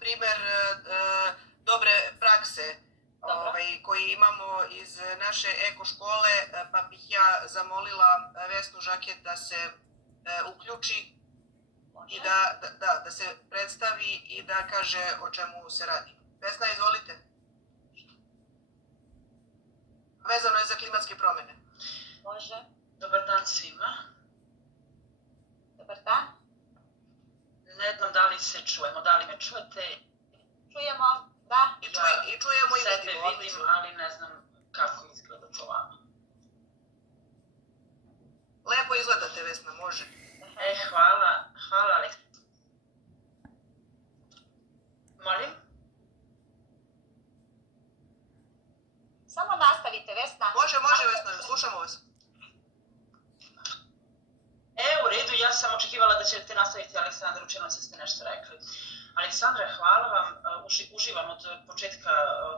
primer dobre prakse koji imamo iz naše eko škole, pa bih ja zamolila Vesnu Žaket da se uključi i da se predstavi i da kaže o čemu se radi. Vesna, izvolite. Vezano je za klimatske promene. Može. Dobar dan svima. Dobar dan. Ne znam da li se čujemo, da li me čujete? Čujemo, da. I čujemo i vidimo. Sebe vidim, ali ne znam kako izgleda to vama. Lepo izgledate, Vesna, može. Hvala, Aleks. Molim? Samo nastavite, Vesna. Može, Vesna, slušamo vas. U redu, ja sam očekivala da ćete nastaviti, Aleksandar, učinilo se ste nešto rekli. Aleksandra, hvala vam, uživam od početka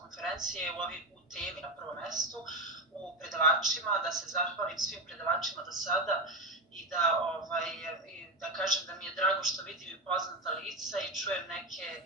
konferencije u temi na prvom mestu, u predavačima, da se zahvalim svim predavačima do sada i da kažem da mi je drago što vidim i poznata lica i čujem neke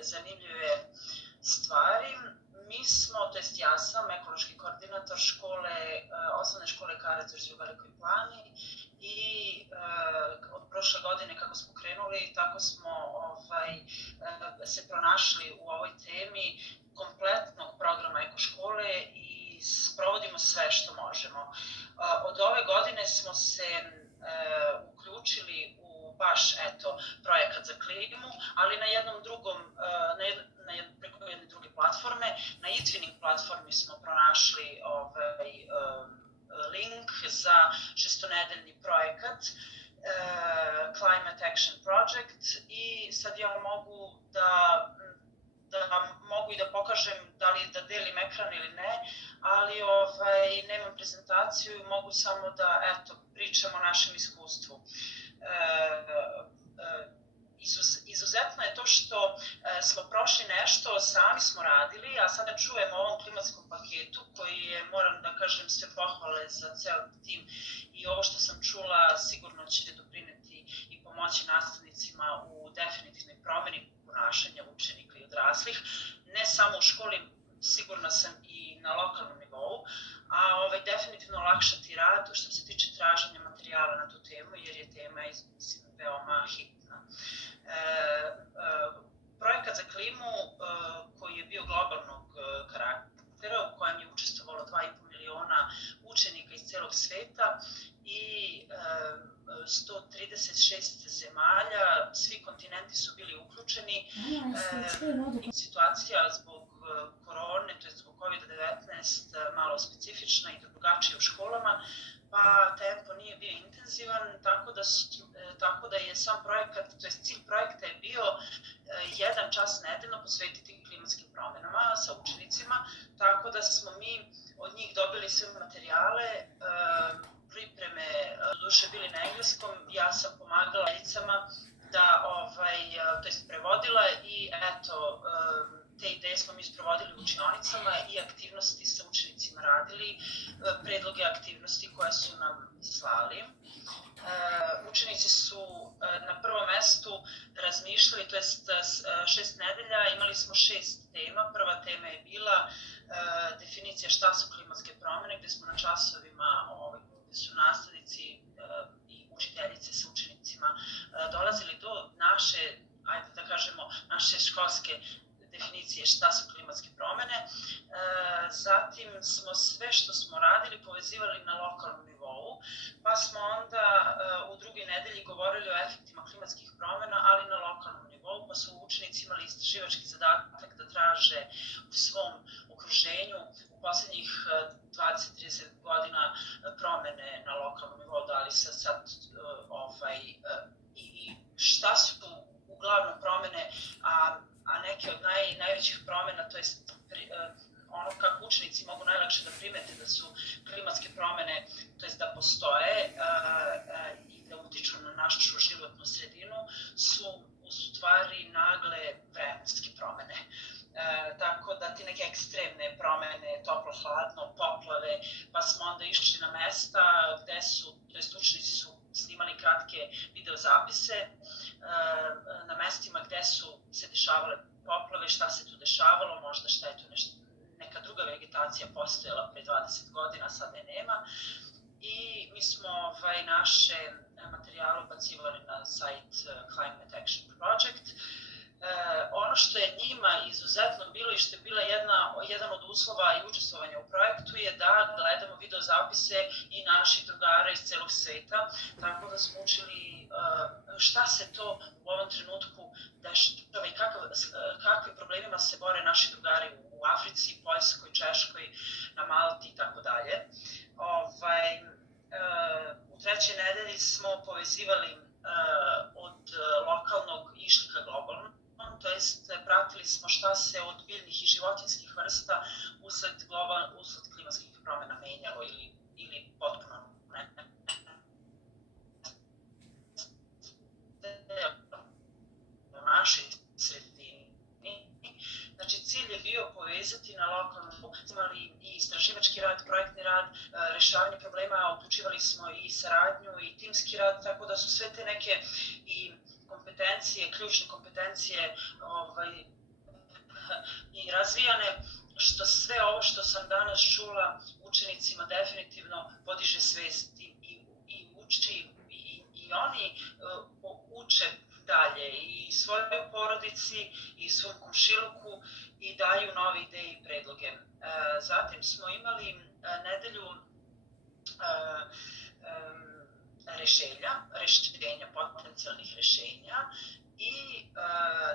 zanimljive stvari. Mi smo, to jest ja sam, ekološki koordinator osnovne škole Karađorđe u Velikoj Plani i od prošle godine kako smo krenuli, tako smo se pronašli u ovoj temi kompletnog programa ekoškole i sprovodimo sve što možemo. Od ove godine smo se uključili u baš projekat za klimu, ali na jednom drugom, preko jedne druge platforme. Na eTwinning platformi smo pronašli link za šestonedeljni projekat Climate Action Project i sad ja mogu mogu i da pokažem da li da delim ekran ili ne, ali nemam prezentaciju i mogu samo da pričam o našem iskustvu. Izuzetno je to što smo prošli nešto, sami smo radili, a sada čujemo o ovom klimatskom paketu koji je, moram da kažem, sve pohvale za ceo tim i ovo što sam čula sigurno će doprineti i pomoći nastavnicima u definitivnoj promeni ponašanja učenika i odraslih, ne samo u školi, sigurna sam i na lokalnom nivou, a definitivno olakšati rad što se tiče traženja materijala na tu temu, jer je tema veoma hitna. Projekat za klimu koji je bio globalnog karaktera, u kojem je učestvovalo 2,5 miliona učenika iz celog sveta i 136 zemalja, svi kontinenti su bili uključeni. Situacija zbog korone, to je zbog COVID-19 malo specifična i drugačija u školama, pa tempo nije bio intenzivan, tako da je sam projekat, to je cilj projekta je bio 1 čas nedeljno posvetiti klimatskim promenama sa učenicima, tako da smo mi od njih dobili sve materijale, pripreme doduše bili na engleskom, ja sam pomagala licama da, to jest prevodila i te ideje smo mi sprovodili u učionicama i aktivnosti sa učenicima radili, predloge aktivnosti koje su nam slali. Učenici su na prvom mestu razmišljali, to jest 6 nedelja, imali smo 6 tema. Prva tema je bila definicija šta su klimatske promene, gde smo na časovima, gde su nastavnici i učiteljice sa učenicima dolazili do naše, ajde da kažemo, naše školske definicije šta su klimatske promene. Zatim smo sve što smo radili povezivali na lokalnom nivou, pa smo onda u drugoj nedelji govorili o efektima klimatskih promena, ali na lokalnom nivou, pa su učenici imali istraživački zadatak da traže u svom okruženju u poslednjih 20-30 godina promene na lokalnom nivou, da li se sad i šta su uglavnom promene, a neke od najvećih promena, to je ono kako učenici mogu najlakše da primete da su klimatske promene, to je da postoje i da utiču na našu životnu sredinu, su u stvari nagle vremenske promene. Tako da ti neke ekstremne promene, toplo-hladno, poplave, pa smo onda išli na mesta gde su, to jest učenici su snimali kratke videozapise na mestima gde su se dešavale poplave, šta se tu dešavalo, možda šta je tu neka druga vegetacija postojala pre 20 godina, sada je nema. I mi smo naše materijale ubacivali na sajt Climate Action Project. Ono što je njima izuzetno bilo i što je bila jedan od uslova i učestvovanja u projektu je da gledamo video zapise i naših drugara iz celog sveta, tako da smo učili šta se to u ovom trenutku dešava i kakvim problemima se bore naši drugari u Africi, Poljskoj, Češkoj, na Malti i tako dalje. U trećoj nedelji smo povezivali od lokalnog išli ka globalnom, to jest pratili smo šta se od biljnih i životinjskih vrsta usled klimatskih promjena menjalo ili potpuno ne. U našoj sredini. Znači, cilj je bio povezati na lokalnom, imali i istraživački rad, projektni rad, rešavanje problema, uključivali smo i saradnju i timski rad, tako da su sve te neke i kompetencije, ključne kompetencije i razvijane, što sve ovo što sam danas čula učenicima definitivno podiže svest i uči i oni uče dalje i svojoj porodici i svom komšiluku i daju nove ideje i predloge. Zatim smo imali nedelju rešenja, potencijalnih rešenja i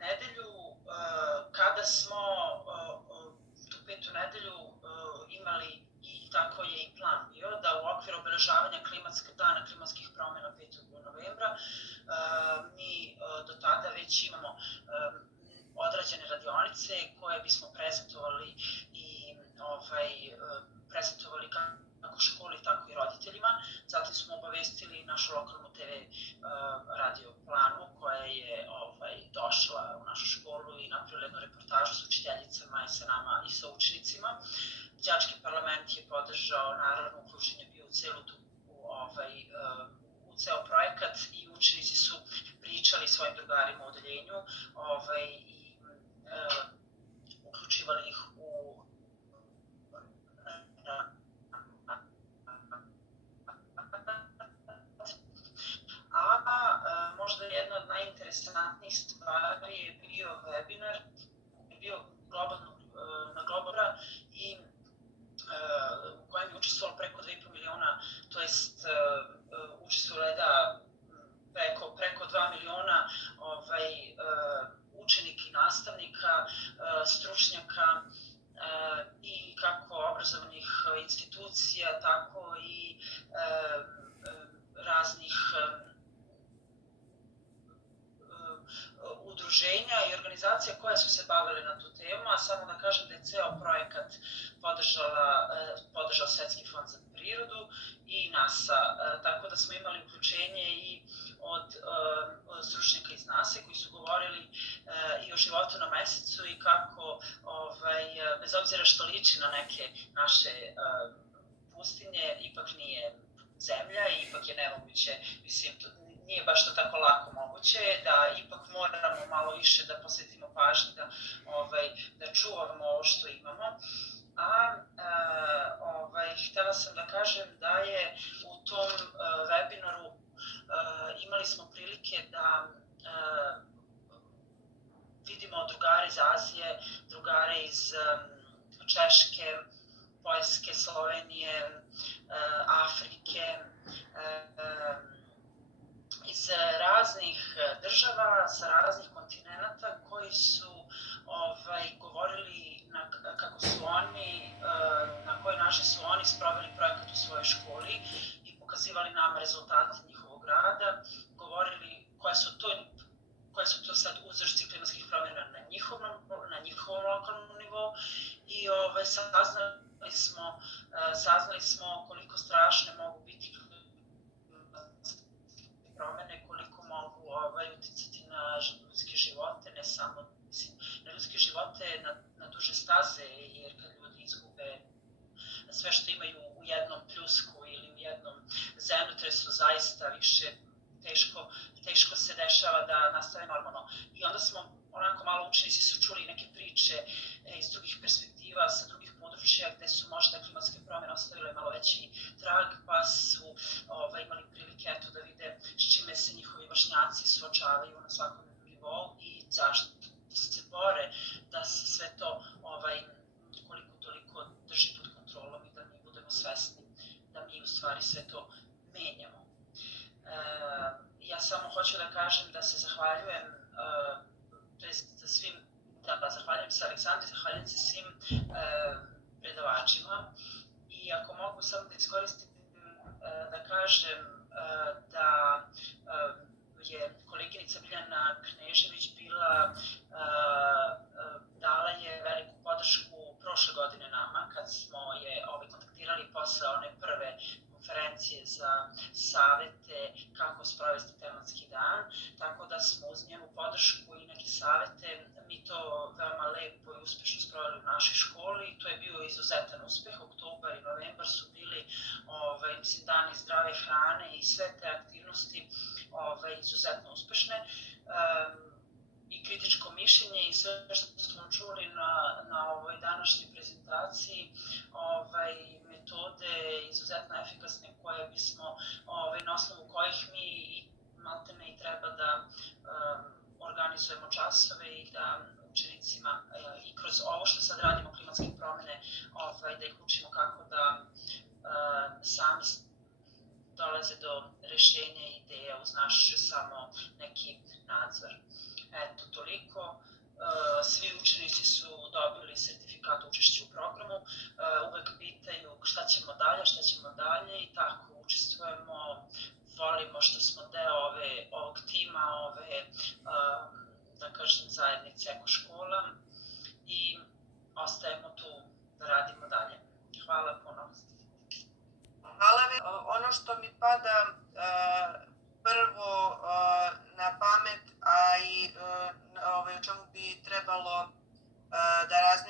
nedelju kada smo tu petu nedelju imali i tako je i plan bio da u okviru obeležavanja dana klimatskih promjena 5. novembra mi do tada već imamo odrađene radionice koje bismo prezentovali i prezentovali kako školi, tako i roditeljima. Zatim smo obavestili našu lokalnu TV radio planu koja je došla u našu školu i napravila jednu reportažu s učiteljicama i sa nama i sa učenicima. Đački parlament je podržao, naravno uključen je bio u ceo projekat i učenici su pričali svojim drugarima u odeljenju i uključivali ih u možda jedna od najinteresantnijih stvari je bio webinar, je bio na Globora i u kojem je učestvovalo preko 2,5 miliona, to jest učestvovalo da preko 2 miliona učenika i nastavnika, stručnjaka i kako obrazovnih institucija, tako i raznih udruženja i organizacija koje su se bavile na tu temu, a samo da kažem da je ceo projekat podržao Svetski fond za prirodu i NASA, tako da smo imali uključenje i od stručnjaka iz NASA koji su govorili i o životu na mesecu i kako, bez obzira što liči na neke naše pustinje, ipak nije zemlja i ipak je nemoguće, mislim, nije baš to tako lako moguće, da ipak moramo malo više da posvetimo pažnju, da čuvamo ovo što imamo. Htela sam da kažem da je u tom webinaru imali smo prilike da vidimo drugare iz Azije, drugare iz Češke, Poljske, Slovenije, Afrike, iz raznih država, sa raznih kontinenta koji su govorili kako su oni, na koji način su oni sproveli projekat u svojoj školi i pokazivali nam rezultate njihovog rada, govorili koje su to sad uzroci klimatskih promjena na njihovom lokalnom nivou i saznali smo koliko strašne mogu biti promene, koliko mogu uticati na ljudske živote, ne samo na ljudske živote, na duže staze, jer kad ljudi izgube sve što imaju u jednom pljusku ili u jednom zemljotresu, zaista više teško teško se dešava da nastave normalno. I onda smo onako malo učenici su čuli neke priče iz drugih perspektiva, sa drugih područja gde su možda klimatske promjene ostavile malo veći trag, pa su imali prilike da vide s čime se njihovi vršnjaci suočavaju na svakom nivou i zašto se bore da se sve to koliko toliko drži pod kontrolom i da mi budemo svesni da mi u stvari sve to menjamo. Ja samo hoću da kažem da se zahvaljujem zahvaljujem se Aleksandri, zahvaljujem se svim predavačima i ako mogu samo da iskoristim da kažem da je koleginica Biljana Knežević dala je veliku podršku prošle godine nama kad smo je kontaktirali posle one prve konferencije za savete kako sprovesti tematski dan, tako da smo uz njenu podršku i neke savete mi to veoma lepo i uspešno sproveli u našoj školi i to je bio izuzetan uspeh. Oktobar i novembar su bili dani zdrave hrane i sve te aktivnosti izuzetno uspešne. I kritičko mišljenje i sve što smo čuli na ovoj današnjoj prezentaciji, metode izuzetno efikasne koje bismo, na osnovu kojih mi maltene i treba da organizujemo časove i da učenicima i kroz ovo što sad radimo klimatske promjene, da ih učimo kako da sami dolaze do rešenja i ideja uz naš samo neki nadzor. Eto, toliko. Svi učenici su dobili sertifikat učešća u programu, uvek pitaju šta ćemo dalje i tako učestvujemo, volimo što smo deo ovog tima, da kažem, zajednice ekoškola i ostajemo tu da radimo dalje. Hvala puno. Hvala. Ono što mi pada prvo na pamet, a i o čemu bi trebalo da razmišljamo